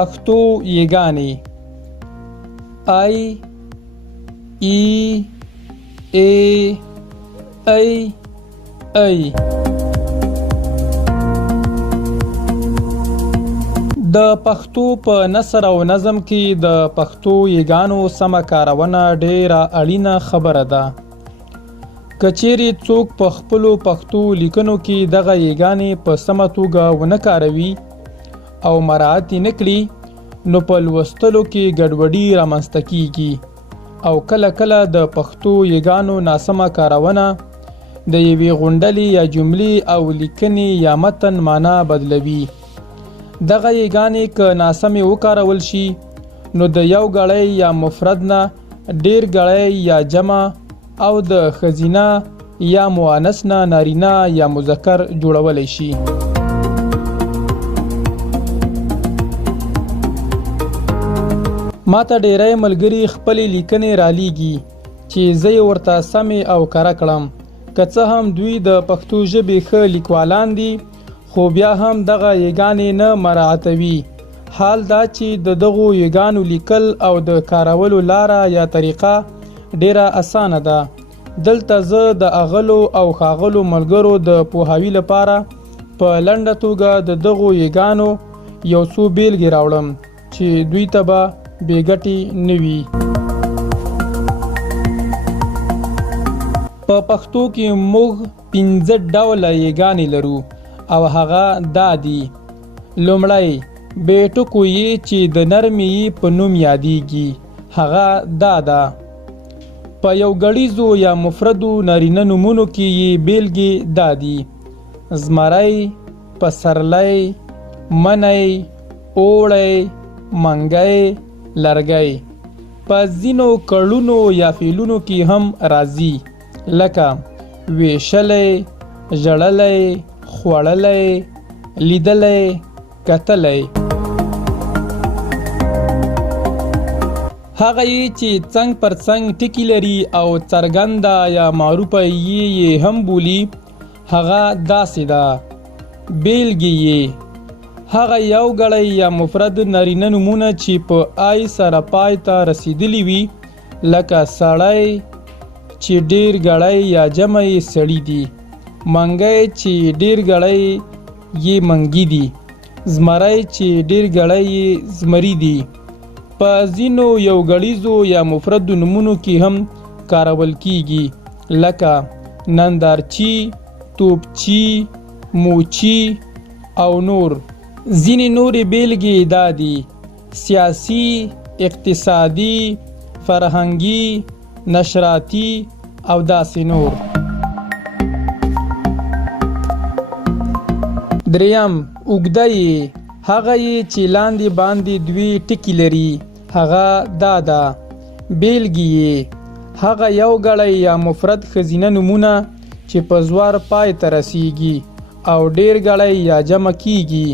پښتو یګانې: ای، ای، ای، ای، ای. د پښتو په نثر او نظم کې د پښتو یګانو سمه کارونه ډېره اړینه خبره ده. که چیرې څوک په خپلو پښتو لیکنو کې دغه یګانې په سمه توګه ونه کاروي او مراعات یې نه کړي، نو په لوستلو کې ګډوډي رامنځته کیږي او کله کله د پښتو یګانو ناسمه کارونه د یوې غونډلې یا جملې او لیکنې یا متن معنا بدلوي. دغه یګانې که ناسمې وکارول شي، نو د یو ګړی یا مفرد نه ډیر ګړی یا جمع او د ښځینه یا مؤنث نه نارینه یا مذکر جوړولی شي. ما ته ډیری ملګري خپلې لیکنې رالیږي چې زه یې ورته سمې او کره کړم. که څه هم دوی د پښتو ژبې ښه لیکوالان دي، خو بیا هم دغه یګانې نه مراعاتوي. حال دا چې د دغو یګانو لیکل او د کارولو لاره یا طریقه ډیره اسانه ده. دلته زه د اغلو او ښاغلو ملګرو د پوهاوي لپاره په لنډه توګه د دغو یګانو یو څو بیلګې راوړم چې دوی ته به بې ګټې نه وي. په پښتو کې موږ 5 ډوله یګانې لرو او هغه دا دي: لومړی بې ټکو یې چې د نرمې یې په نوم یادیږي، هغه دا ده. په یو ګړیزو یا مفردو نارینه نومونو کې یې بیلګې دا دي: زمری، پسرلی، منی، اوړی، منګی، لرګی. په ځینو کړونو یا فعلونو کې هم راځي، لکه ویشلی، ژړلی، خوړلی، لیدلی، کتلی. هغه یې چې څنګ پر څنګ ټکي لري او څرګنده یا معروفه یې هم بولي، هغه داسې ده. بیلګې یې: هغه یو ګړی یا مفرد نارینه نومونه چې په آی سره پای ته رسیدلی وي، لکه سړی چې ډیر ګړی یا جمع یې سړي دي، منګی چې ډیر ګړی یې منګي دي، زمری چې ډیر ګړی یې زمري دي. په ځینو یو ګړیزو یا مفردو نومونو کې هم کارول کیږي، لکه نندارچی، توپچی، موچی او نور. ځینې نورې بیلګې دا دي: سیاسي، اقتصادي، فرهنګي، نشراتي او داسې نور. دریم اوږده یې: هغه یې چې لاندې باندې دوی ټکي لري، هغه دا ده. بیلګې یې: هغه یو ګړی یا مفرد ښځینه نومونه چې په زوار پای ته رسیږي او ډیر ګړی یا جمع کیږي.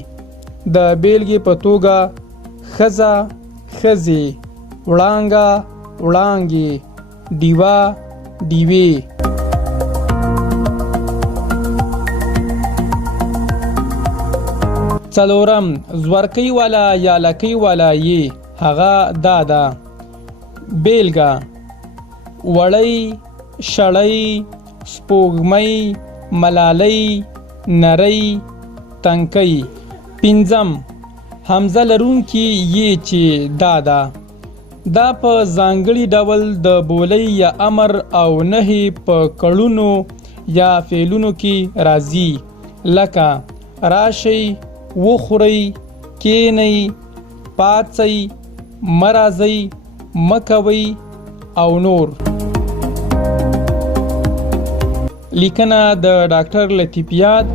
د بیلګې په توګه ښځه، ښځې، وړانګه، وړانګې، ډیوه، ډیوې. څلورم زورکۍ والا یا لکۍ والا یې، هغه دا ده. بیلګه: وړۍ، شړۍ، سپوږمۍ، ملالۍ، نرۍ، تنکۍ. پنځم حمزه لرونکي یې چې دا ده. دا په ځانګړي ډول د بولۍ یا امر او نهي په کړونو یا فعلونو کې راځي، لکه راشئ، وخورئ، کینئ، پاڅئ، مه راځئ، مه کوئ او نور. لیکنه د ډاکټر لطیف یاد،